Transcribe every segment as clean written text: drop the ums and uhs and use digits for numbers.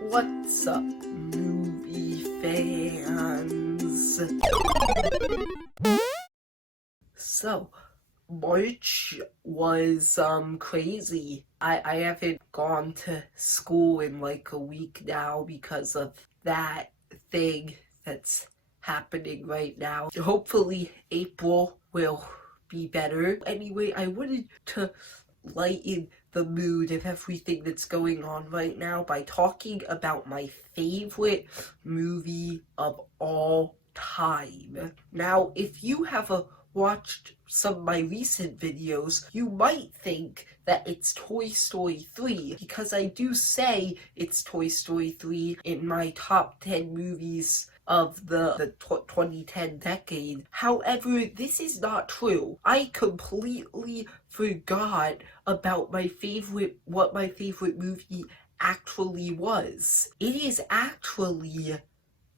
What's up, movie fans? So, March was crazy. I haven't gone to school in like a week now because of that thing that's happening right now. Hopefully April will be better. Anyway, I wanted to lighten the mood of everything that's going on right now by talking about my favorite movie of all time. Now, if you have watched some of my recent videos, you might think that it's Toy Story 3, because I do say it's Toy Story 3 in my top 10 movies of the 2010 decade. However, this is not true. I completely forgot about what my favorite movie actually was. It is actually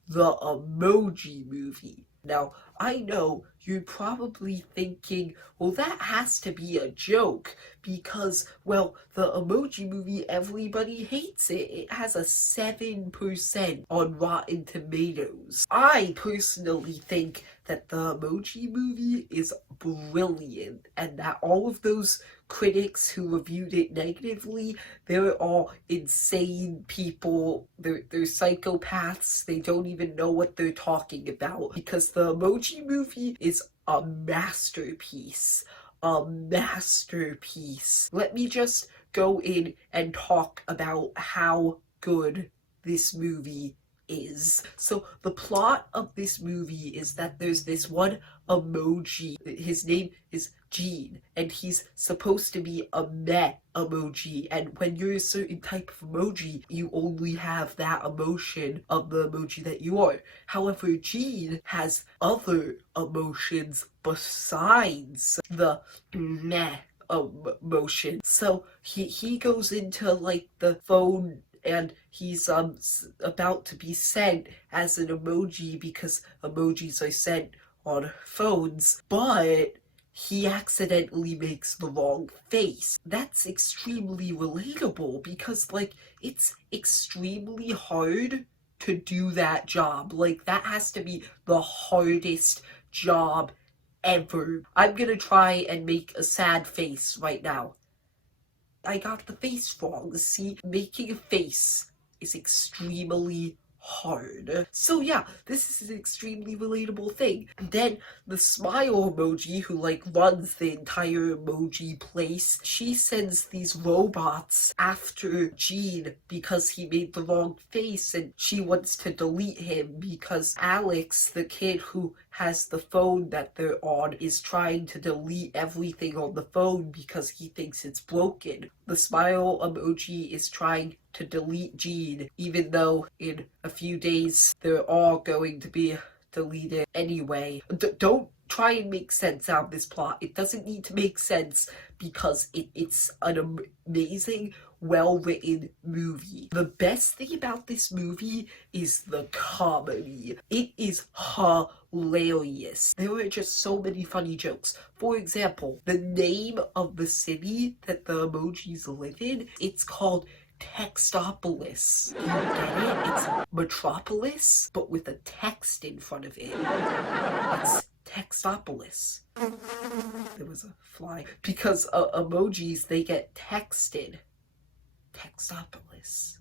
the Emoji Movie. Now, I know you're probably thinking, well, that has to be a joke because, well, the Emoji Movie, everybody hates it. It has a 7% on Rotten Tomatoes. I personally think that the Emoji Movie is brilliant and that all of those critics who reviewed it negatively, they're all insane people. They're psychopaths. They don't even know what they're talking about because the Emoji Movie is a masterpiece. A masterpiece. Let me just go in and talk about how good this movie is. So the plot of this movie is that there's this one emoji. His name is Gene, and he's supposed to be a meh emoji, and when you're a certain type of emoji, you only have that emotion of the emoji that you are. However, Gene has other emotions besides the meh emotion. So he goes into like the phone and he's about to be sent as an emoji because emojis are sent on phones, but he accidentally makes the wrong face. That's extremely relatable because, like, it's extremely hard to do that job. Like, that has to be the hardest job ever. I'm gonna try and make a sad face right now. I got the face wrong. See, making a face is extremely hard. So yeah, this is an extremely relatable thing. And then the smile emoji, who like runs the entire emoji place, she sends these robots after Gene because he made the wrong face, and she wants to delete him because Alex, the kid who has the phone that they're on, is trying to delete everything on the phone because he thinks it's broken. The smile emoji is trying to delete Gene, even though in a few days they're all going to be deleted anyway. Don't try and make sense out of this plot. It doesn't need to make sense because it's an amazing, well-written movie. The best thing about this movie is the comedy. It is hilarious. There are just so many funny jokes. For example, the name of the city that the emojis live in, it's called Textopolis. You get it? It's Metropolis, but with a text in front of it. It's Textopolis. There was a fly. Because emojis, they get texted. Textopolis.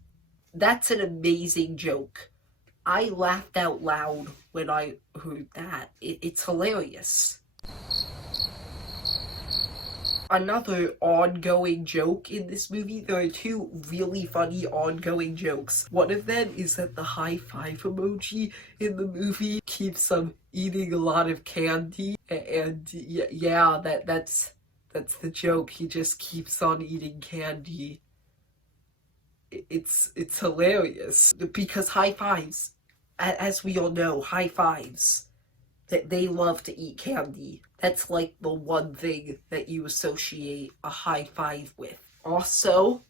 That's an amazing joke. I laughed out loud when I heard that. It's hilarious. Another ongoing joke in this movie, there are two really funny ongoing jokes. One of them is that the high five emoji in the movie keeps eating a lot of candy, and yeah, that's the joke. He just keeps on eating candy. It's hilarious because high fives, as we all know, high fives, that they love to eat candy. That's like the one thing that you associate a high five with. Also,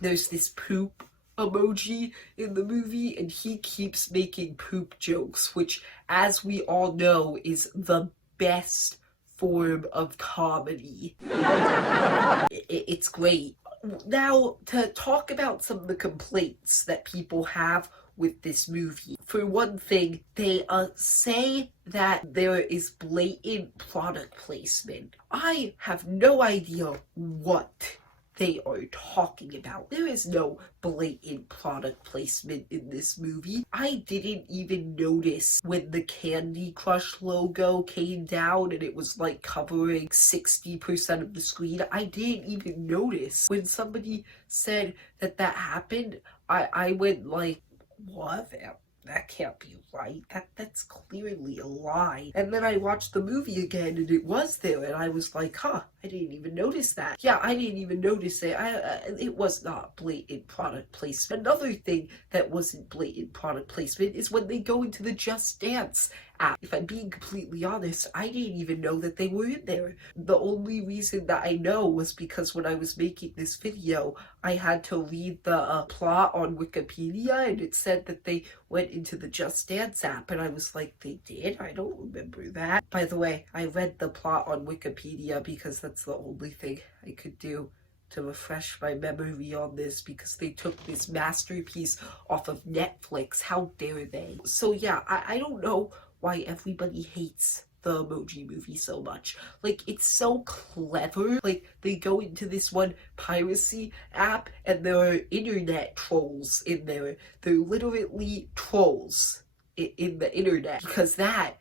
there's this poop emoji in the movie, and he keeps making poop jokes, which, as we all know, is the best form of comedy. It's great. Now, to talk about some of the complaints that people have with this movie. For one thing, they say that there is blatant product placement. I have no idea what they are talking about. There is no blatant product placement in this movie. I didn't even notice when the Candy Crush logo came down and it was like covering 60% of the screen. I didn't even notice. When somebody said that happened, I went like, what? That can't be right. That's clearly a lie. And then I watched the movie again and it was there and I was like, huh, I didn't even notice that. Yeah, I didn't even notice it. It was not blatant product placement. Another thing that wasn't blatant product placement is when they go into the Just Dance app. If I'm being completely honest, I didn't even know that they were in there. The only reason that I know was because when I was making this video, I had to read the plot on Wikipedia and it said that they went into the Just Dance app and I was like, they did? I don't remember that. By the way, I read the plot on Wikipedia because that's the only thing I could do to refresh my memory on this, because they took this masterpiece off of Netflix. How dare they? So yeah, I don't know why everybody hates the Emoji Movie so much. Like, it's so clever. Like, they go into this one piracy app and there are internet trolls in there. They're literally trolls in the internet, because that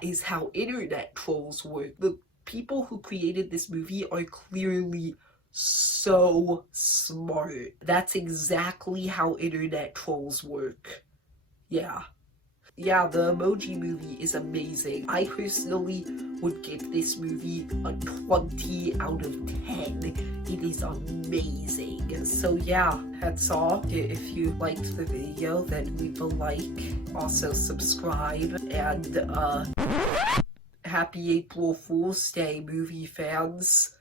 is how internet trolls work. The people who created this movie are clearly so smart. That's exactly how internet trolls work. Yeah. Yeah, the Emoji Movie is amazing. I personally would give this movie a 20 out of 10. It is amazing. So yeah, that's all. If you liked the video, then leave a like. Also subscribe. And happy April Fool's Day, movie fans.